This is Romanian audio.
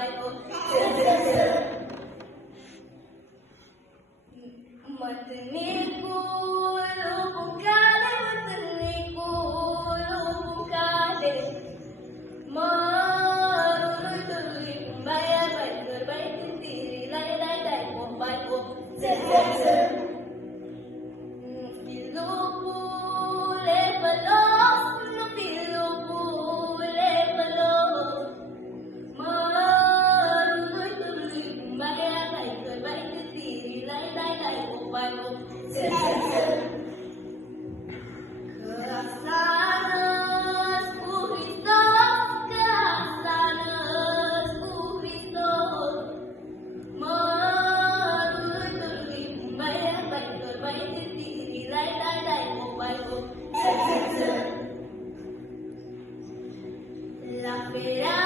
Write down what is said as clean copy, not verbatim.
बायको मतने कुलो पुकारे मतने कुलो पुकारे मारून तुली बाया बायकर बाई तिरी लाई लाई लाई बायको Pilupule balos, no pilupule balos. Maruloy tuloy kumbaya kay kabay titiri lay lay lay bago. Kasanas Kristos, kasanas Kristos. Maruloy tuloy kumbaya kay kabay titiri lay lay lay bago. La pera